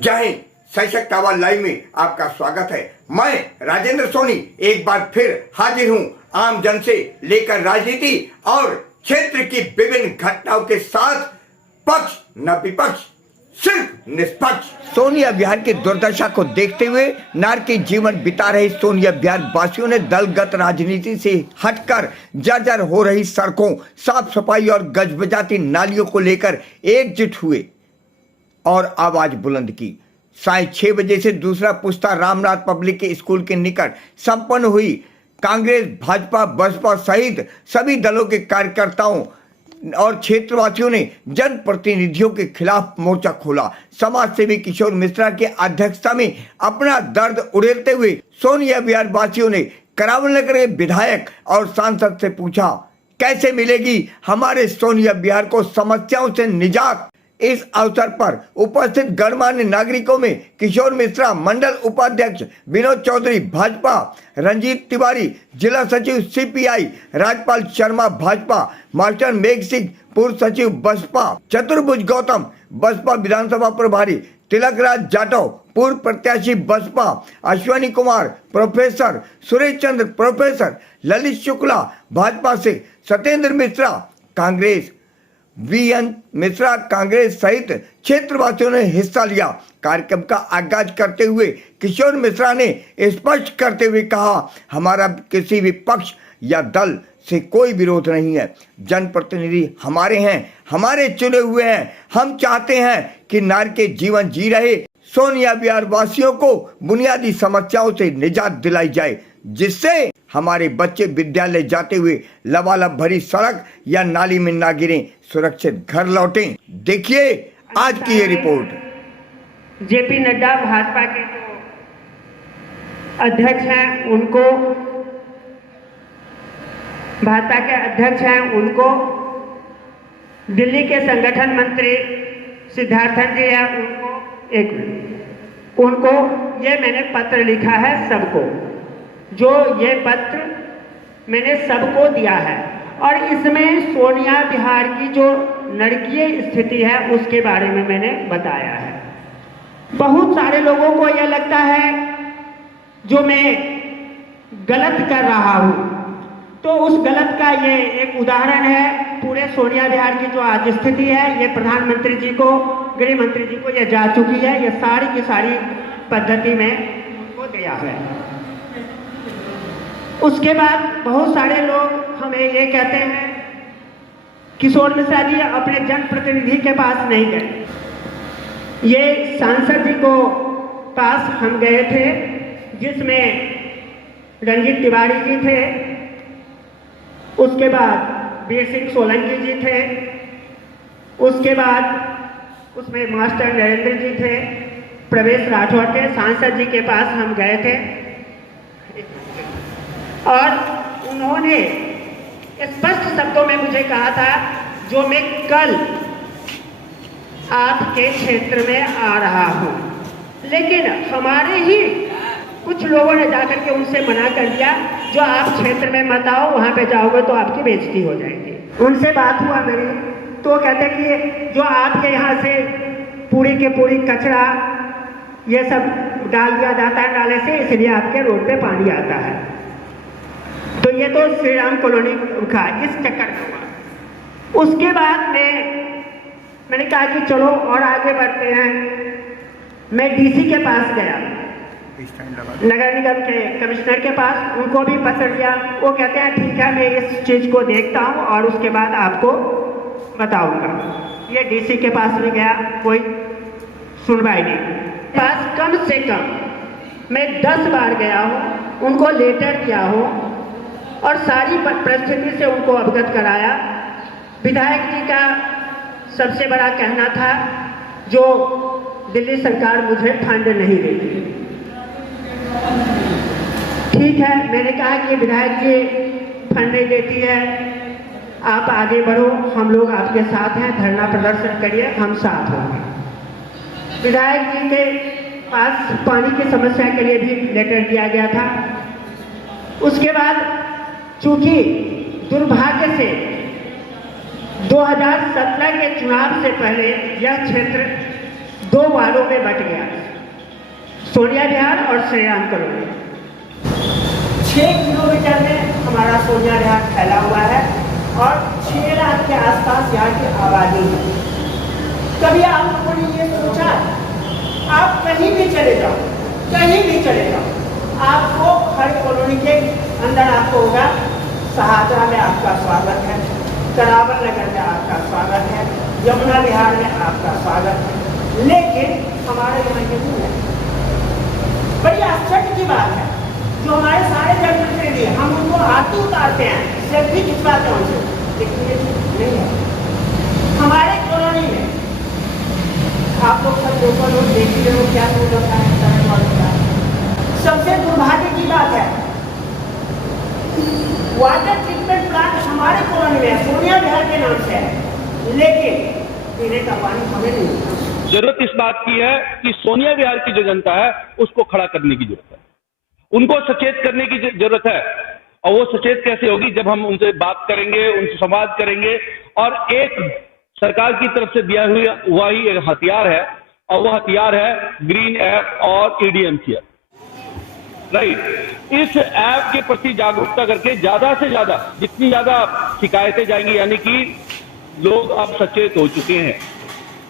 जय हिंद, सशक्त आवाज लाइव में आपका स्वागत है। मैं राजेंद्र सोनी एक बार फिर हाजिर हूं आम जन से लेकर राजनीति और क्षेत्र की विभिन्न घटनाओं के साथ। पक्ष न विपक्ष, सिर्फ निष्पक्ष। सोनिया बिहार की दुर्दशा को देखते हुए नारकी जीवन बिता रहे सोनिया बिहार वासियों ने दलगत राजनीति से हटकर जर्जर हो रही सड़कों, साफ सफाई और गजबजाती नालियों को लेकर एकजुट हुए और आवाज बुलंद की। 6:30 बजे से दूसरा पुस्ता रामनाथ पब्लिक स्कूल के निकट संपन्न हुई। कांग्रेस, भाजपा, बसपा सहित सभी दलों के कार्यकर्ताओं और क्षेत्रवासियों ने जनप्रतिनिधियों के खिलाफ मोर्चा खोला। समाज सेवी किशोर मिश्रा के अध्यक्षता में अपना दर्द उड़ेलते हुए सोनिया बिहार वासियों ने करावल नगर के विधायक और सांसद से पूछा, कैसे मिलेगी हमारे सोनिया बिहार को समस्याओं से निजात। इस अवसर पर उपस्थित गणमान्य नागरिकों में किशोर मिश्रा, मंडल उपाध्यक्ष विनोद चौधरी भाजपा, रंजीत तिवारी जिला सचिव सीपीआई, राजपाल शर्मा भाजपा, मास्टर मेघ सिंह पूर्व सचिव बसपा, चतुर्भुज गौतम बसपा विधानसभा प्रभारी, तिलकराज जाटव पूर्व प्रत्याशी बसपा, अश्विनी कुमार प्रोफेसर, सुरेश चंद्र प्रोफेसर, ललित शुक्ला भाजपा से, सत्येंद्र मिश्रा कांग्रेस, वीएन मिश्रा कांग्रेस सहित क्षेत्रवासियों ने हिस्सा लिया। कार्यक्रम का आगाज करते हुए किशोर मिश्रा ने स्पष्ट करते हुए कहा, हमारा किसी भी पक्ष या दल से कोई विरोध नहीं है। जनप्रतिनिधि हमारे हैं, हमारे चुने हुए हैं। हम चाहते हैं कि नारकी जीवन जी रहे सोनिया बिहार वासियों को बुनियादी समस्याओं से निजात दिलाई जाए, जिससे हमारे बच्चे विद्यालय जाते हुए लबालब भरी सड़क या नाली में ना गिरें, सुरक्षित घर लौटें। देखिए आज की ये रिपोर्ट। जेपी नड्डा भाजपा के जो अध्यक्ष हैं उनको, भाजपा के अध्यक्ष हैं उनको, दिल्ली के संगठन मंत्री सिद्धार्थन जी हैं उनको ये मैंने पत्र लिखा है सबको, जो ये पत्र मैंने सबको दिया है और इसमें सोनिया बिहार की जो नारकीय स्थिति है उसके बारे में मैंने बताया है। बहुत सारे लोगों को यह लगता है जो मैं गलत कर रहा हूँ, तो उस गलत का ये एक उदाहरण है। पूरे सोनिया बिहार की जो आज स्थिति है, ये प्रधानमंत्री जी को, गृह मंत्री जी को ये जा चुकी है। ये सारी की सारी पद्धति में उनको दिया है। उसके बाद बहुत सारे लोग हमें ये कहते हैं किशोर मिश्रा जी अपने जनप्रतिनिधि के पास नहीं गए। ये सांसद जी को पास हम गए थे, जिसमें रंजीत तिवारी जी थे, उसके बाद वीर सिंह सोलंकी जी थे, उसके बाद उसमें मास्टर नरेंद्र जी थे, प्रवेश राठौर थे। सांसद जी के पास हम गए थे और उन्होंने स्पष्ट शब्दों में मुझे कहा था, जो मैं कल आपके क्षेत्र में आ रहा हूं, लेकिन हमारे ही कुछ लोगों ने जाकर के उनसे मना कर दिया, जो आप क्षेत्र में मत आओ, वहां पे जाओगे तो आपकी बेइज्जती हो जाएगी। उनसे बात हुआ मेरी, तो कहते कि जो आपके यहाँ से पूरी के पूरी कचरा ये सब डाल दिया जाता है नाले से, इसलिए आपके रोड पे पानी आता है। तो ये तो श्री राम कॉलोनी का इस चक्कर में हुआ। उसके बाद मैंने कहा कि चलो और आगे बढ़ते हैं। मैं डीसी के पास गया, नगर निगम के कमिश्नर के पास, उनको भी पत्र दिया। वो कहते हैं ठीक है, मैं इस चीज को देखता हूँ और उसके बाद आपको बताऊंगा। ये डीसी के पास भी गया, कोई सुनवाई नहीं। पास कम से कम मैं 10 बार गया हूँ, उनको लेटर दिया हूँ और सारी परिस्थिति से उनको अवगत कराया। विधायक जी का सबसे बड़ा कहना था, जो दिल्ली सरकार मुझे फंड नहीं देती। ठीक है, मैंने कहा कि विधायक जी फंड नहीं देती है, आप आगे बढ़ो, हम लोग आपके साथ हैं, धरना प्रदर्शन करिए, हम साथ होंगे। विधायक जी के पास पानी की समस्या के लिए भी लेटर दिया गया था। उसके बाद चूंकि दुर्भाग्य से 2017 के चुनाव से पहले यह क्षेत्र दो वार्डों में बट गया, सोनिया विहार और श्री राम कॉलोनी। 6 किलोमीटर में हमारा सोनिया विहार फैला हुआ है और 6 लाख के आसपास यहाँ की आबादी है। कभी आप लोगों ने ये सोचा, आप कहीं भी चले जाओ, कहीं भी चले जाओ, आपको हर कॉलोनी के अंदर आपको होगा शाहजहां में आपका स्वागत है, करावल नगर में आपका स्वागत है, यमुना विहार में आपका स्वागत है। लेकिन हमारे यहाँ ये नहीं है। बड़ी आश्चर्य की बात है, जो हमारे सारे जनप्रतिनिधि हम उनको हाथी उतारते हैं, सेल्फी खिंचवाते हैं उनसे, लेकिन ये नहीं है हमारे कॉलोनी में। आप लोग सब लोकल लोग देख रहे हो क्या कुछ होता है। सबसे दुर्भाग्य की बात है, वाटर ट्रीटमेंट प्लांट हमारे कॉलोनी में सोनिया विहार के नाम से है, लेकिन पीने का पानी हमें नहीं मिलता। जरूरत इस बात की है कि सोनिया विहार की जो जनता है उसको खड़ा करने की जरूरत है, उनको सचेत करने की जरूरत है। और वो सचेत कैसे होगी? जब हम उनसे बात करेंगे, उनसे संवाद करेंगे। और एक सरकार की तरफ से दिया हुआ ही एक हथियार है, और वो हथियार है ग्रीन ऐप और ईडीएमसी ऐप। राइट, इस ऐप के प्रति जागरूकता करके ज्यादा से ज्यादा जितनी ज्यादा शिकायतें जाएंगी, यानी कि लोग अब सचेत हो चुके हैं,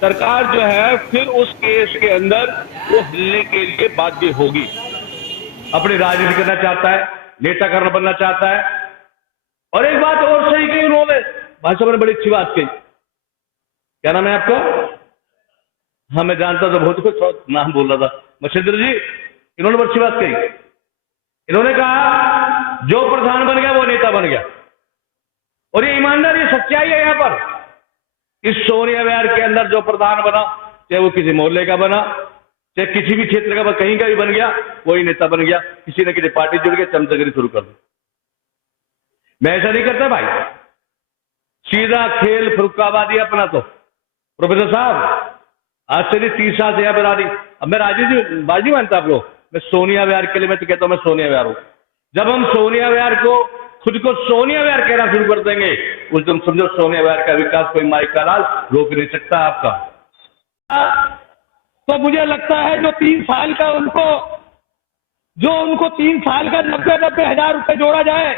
सरकार जो है फिर उस केस के अंदर वो हिलने के लिए बाध्य होगी। अपनी राजनीति करना चाहता है, नेता करना बनना चाहता है। और एक बात और सही कही उन्होंने, भाई साहब ने बड़ी अच्छी बात कही। क्या नाम है आपका? हाँ, मैं जानता था, बहुत कुछ नाम बोल रहा था, मच्छिंद्र जी। इन्होंने बड़ी अच्छी बात कही। इन्होंने कहा जो प्रधान बन गया वो नेता बन गया, और ये ईमानदारी सच्चाई है। यहाँ पर इस सोनिया विहार के अंदर जो प्रधान बना, चाहे वो किसी मोहल्ले का बना, चाहे किसी भी क्षेत्र का कहीं का भी बन गया, वही नेता बन गया। किसी न किसी पार्टी जुड़ गया, चमचगिरी शुरू कर दी। मैं ऐसा नहीं करता भाई, सीधा खेल फरुखाबादी अपना। तो प्रोफेसर साहब आज से 30 साल से यहाँ पर आ रही, अब मैं राजनीति बाजी मानता आप लोग, मैं सोनिया विहार के लिए मैं तो कहता हूं मैं सोनिया विहार हूं। जब हम सोनिया विहार को खुद को सोनिया विहार कहना शुरू कर देंगे, उस दिन समझो सोनिया विहार का विकास कोई माई का लाल रोक नहीं सकता आपका। तो मुझे लगता है जो 3 साल का उनको 3 साल का 90-90 हजार रुपए जोड़ा जाए,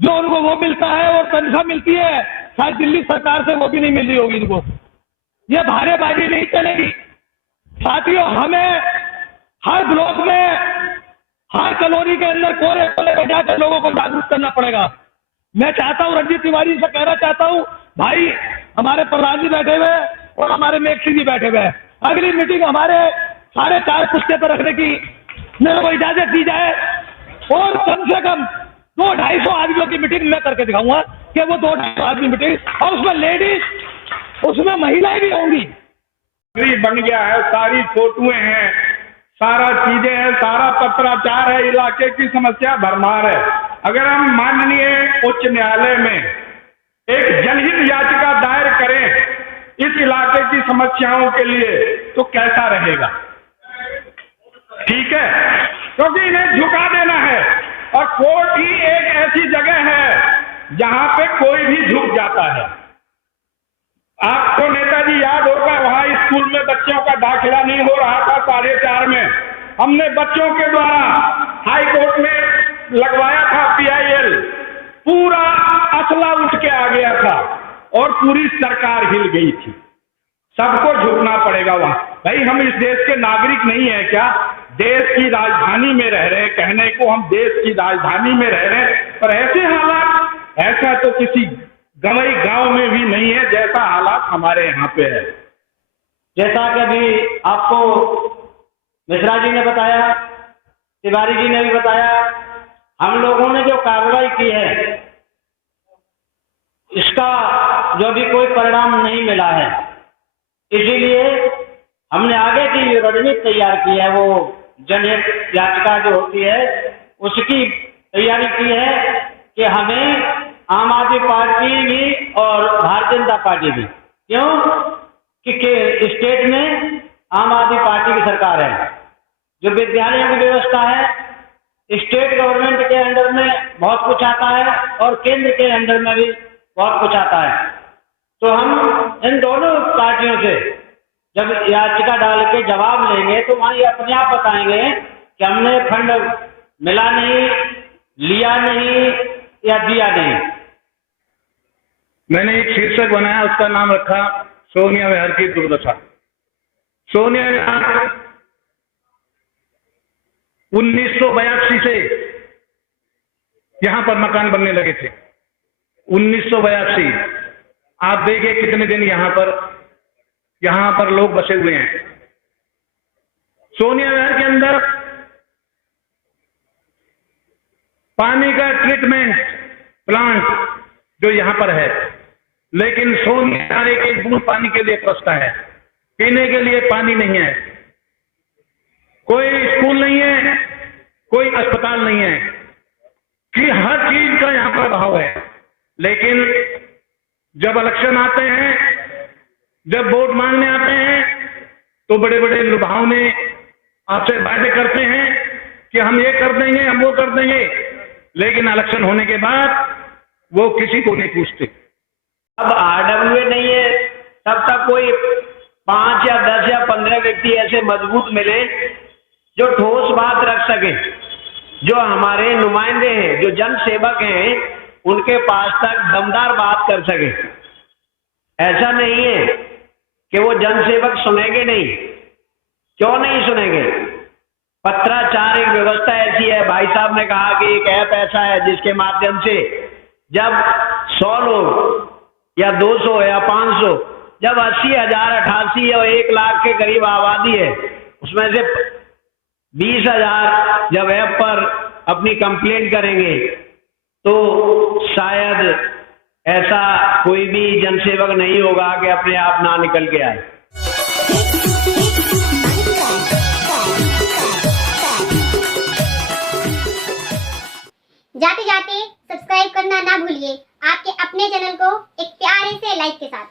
जो उनको वो मिलता है और तनख्वाह मिलती है, शायद दिल्ली सरकार से वो भी नहीं मिल रही होगी इनको। ये भारेबाजी नहीं चलेगी साथियों। हमें हर ब्लॉक में, हर कॉलोनी के अंदर कोने कोने में जाकर लोगों को जागरूक करना पड़ेगा। मैं चाहता हूं, रणजीत तिवारी से कहना चाहता हूं, भाई हमारे प्रधान जी बैठे हुए और हमारे मेघ सिंह जी बैठे हुए हैं, अगली मीटिंग हमारे 4.5 पुस्ते पर रखने की मेरे को इजाजत दी जाए, और कम से कम 200-250 आदमियों की मीटिंग मैं करके दिखाऊंगा कि वो 200-250 आदमी मीटिंग, और उसमें लेडीज, उसमें महिलाएं भी होंगी। बन गया है, सारी फोटुएं हैं, सारा चीजें हैं, सारा पत्राचार है, इलाके की समस्या भरमार है। अगर हम माननीय उच्च न्यायालय में एक जनहित याचिका दायर करें इस इलाके की समस्याओं के लिए, तो कैसा रहेगा? ठीक है, क्योंकि इन्हें झुका देना है, और कोर्ट ही एक ऐसी जगह है जहां पे कोई भी झुक जाता है। आपको नेताजी याद होगा, वहां स्कूल में बच्चों का दाखिला नहीं हो रहा था 4:30 में, हमने बच्चों के द्वारा हाई कोर्ट में लगवाया था PIL, पूरा असला उठ के आ गया था और पूरी सरकार हिल गई थी। सबको झुकना पड़ेगा वहां। भाई हम इस देश के नागरिक नहीं है क्या? देश की राजधानी में रह रहे हैं, कहने को हम देश की राजधानी में रह रहे हैं, पर ऐसे हालात, ऐसा तो किसी गवई गांव में भी नहीं है जैसा हालात हमारे यहाँ पे है। जैसा कि अभी आपको मिश्रा जी ने बताया, तिवारी जी ने भी बताया, हम लोगों ने जो कार्रवाई की है इसका जो भी कोई परिणाम नहीं मिला है, इसीलिए हमने आगे की रणनीति तैयार की है। वो जनहित याचिका जो होती है उसकी तैयारी की है कि हमें आम आदमी पार्टी भी और भारतीय जनता पार्टी भी, क्यों कि स्टेट में आम आदमी पार्टी की सरकार है, जो विद्यालयों की व्यवस्था है स्टेट गवर्नमेंट के अंडर में बहुत कुछ आता है और केंद्र के अंडर में भी बहुत कुछ आता है। तो हम इन दोनों पार्टियों से जब याचिका डाल के जवाब लेंगे तो वहाँ ये अपने आप बताएंगे कि हमने फंड मिला नहीं, लिया नहीं या दिया नहीं। मैंने एक शीर्षक बनाया, उसका नाम रखा सोनिया विहार की दुर्दशा। सोनिया विहार 1982 से यहां पर मकान बनने लगे थे। 1982 आप देखिए कितने दिन यहां पर लोग बसे हुए हैं। सोनिया विहार के अंदर पानी का ट्रीटमेंट प्लांट जो यहां पर है, लेकिन सोनिया विहार एक बूंद पानी के लिए तरसता है, पीने के लिए पानी नहीं है, कोई स्कूल नहीं है, कोई अस्पताल नहीं है, कि हर चीज का यहां पर अभाव है। लेकिन जब इलेक्शन आते हैं, जब वोट मांगने आते हैं, तो बड़े बड़े लुभावने आपसे वादे करते हैं कि हम ये कर देंगे, हम वो कर देंगे, लेकिन इलेक्शन होने के बाद वो किसी को नहीं पूछते। अब RWA नहीं है, तब तक कोई 5 या 10 या 15 व्यक्ति ऐसे मजबूत मिले जो ठोस बात रख सके, जो हमारे नुमाइंदे हैं, जो जन सेवक हैं, उनके पास तक दमदार बात कर सके। ऐसा नहीं है कि वो जन सेवक सुनेंगे नहीं। क्यों नहीं सुनेंगे? पत्राचार एक व्यवस्था ऐसी है, भाई साहब ने कहा कि एक ऐप ऐसा है जिसके माध्यम से जब 100 लोग या 200 या 500, जब 80,000, 88 या 1 लाख के करीब आबादी है, उसमें से 20,000 जब ऐप पर अपनी कंप्लेंट करेंगे तो शायद ऐसा कोई भी जनसेवक नहीं होगा कि अपने आप ना निकल के आए। जाते जाते सब्सक्राइब करना ना भूलिए, आपके अपने चैनल को एक प्यारे से लाइक के साथ।